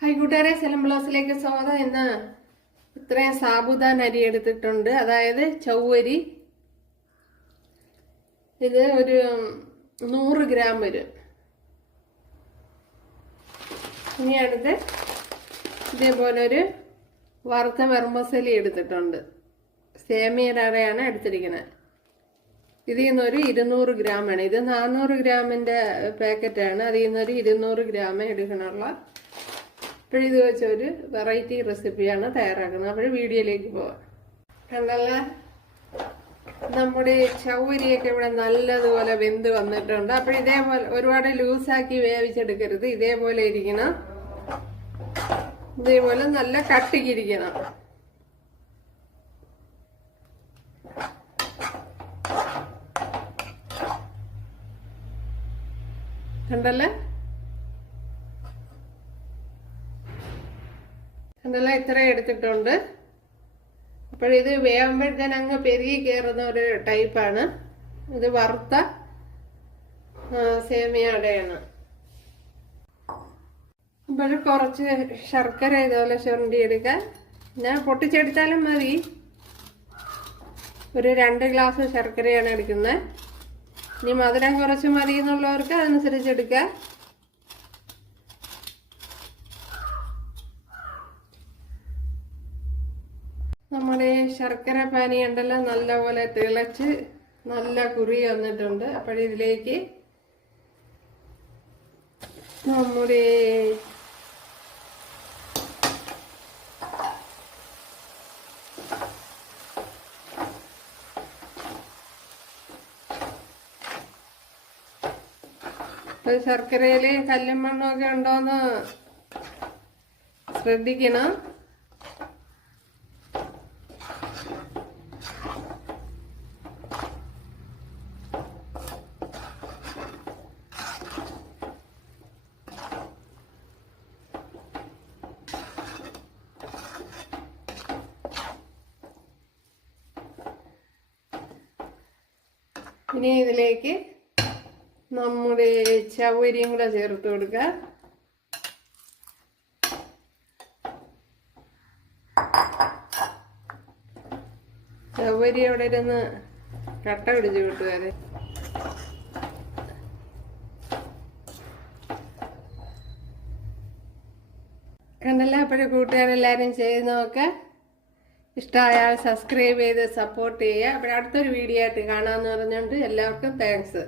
Hi കൂട്ടുകാരെ സെലം ബ്ലൗസിലേക്ക് സ്വാഗതം ഇന്ന് ഇത്രയും സാബുദാൻ അരി എടുത്തിട്ടുണ്ട്. അതായത് ചൗവരി. ഇത് ഒരു നൂറ് ഗ്രാം വരും. ഇനി അടുത്ത് ഇതേപോലെ ഒരു വറുത്ത വെർമസലി എടുത്തിട്ടുണ്ട്. സേമിയയുടെ അടയാണ് എടുത്തിരിക്കുന്നത്. ഇതിൽ നിന്നൊരു ഇരുന്നൂറ് ഗ്രാം വേണം ഇത് നാനൂറ് ഗ്രാമിന്റെ പാക്കറ്റാണ്. അതിൽ നിന്നൊരു ഇരുന്നൂറ് ഗ്രാം എടുക്കണുള്ള. അപ്പോഴിത് വെച്ചൊരു വെറൈറ്റി റെസിപ്പിയാണ് തയ്യാറാക്കുന്നത്. അപ്പോൾ വീഡിയോയിലേക്ക് പോവാം. കണ്ടല്ല? നമ്മുടെ ചൗരിയൊക്കെ ഇവിടെ നല്ലതുപോലെ വെന്ത് വന്നിട്ടുണ്ട്. അപ്പോൾ ഇതേപോലെ ഒരുപാട് ലൂസാക്കി വേവിച്ചെടുക്കരുത്. ഇതേപോലെ ഇരിക്കണം. ഇതേപോലെ നല്ല കട്ടിക്കിരിക്കണം കണ്ടല്ലേ? കണ്ടല്ലേ ഇത്ര എടുത്തിട്ടുണ്ട്. അപ്പോഴിത് വേകുമ്പോഴത്തേന് അങ്ങ് പെരുകി കയറുന്ന ഒരു ടൈപ്പാണ് ഇത് വറുത്ത സേമിയ അടയാണ് അപ്പോൾ കുറച്ച് ശർക്കര ഇതുപോലെ ചുരണ്ടി എടുക്കാൻ ഞാൻ പൊട്ടിച്ചെടുത്താലും മതി. ഒരു രണ്ട് ഗ്ലാസ് ശർക്കരയാണ് എടുക്കുന്നത്. ഇനി മധുരം കുറച്ച് മതി എന്നുള്ളവർക്ക് അതനുസരിച്ച് എടുക്കാം നമ്മുടെ ശർക്കര പാനി ഉണ്ടല്ലോ നല്ലപോലെ തിളച്ച് നല്ല കുറി വന്നിട്ടുണ്ട്. അപ്പോഴിതിലേക്ക് നമ്മുടെ ശർക്കരയിൽ കല്ലും മണ്ണും ഒക്കെ ഉണ്ടോന്ന് ശ്രദ്ധിക്കണം. ഇനി ഇതിലേക്ക് നമ്മുടെ ചവരിയും കൂടെ ചേർത്ത് കൊടുക്കുക. ചവരി അവിടെ ഇരുന്ന് കട്ട പിടിച്ച് കൂട്ടുകാരെ. കണ്ടല്ലോ അപ്പോഴും കൂട്ടുകാരെല്ലാവരും ചെയ്ത് നോക്കുക ഇഷ്ടമായാൽ സബ്സ്ക്രൈബ് ചെയ്ത് സപ്പോർട്ട് ചെയ്യുക. അപ്പോൾ അടുത്തൊരു വീഡിയോ ആയിട്ട് കാണാമെന്ന് പറഞ്ഞുകൊണ്ട് എല്ലാവർക്കും താങ്ക്സ്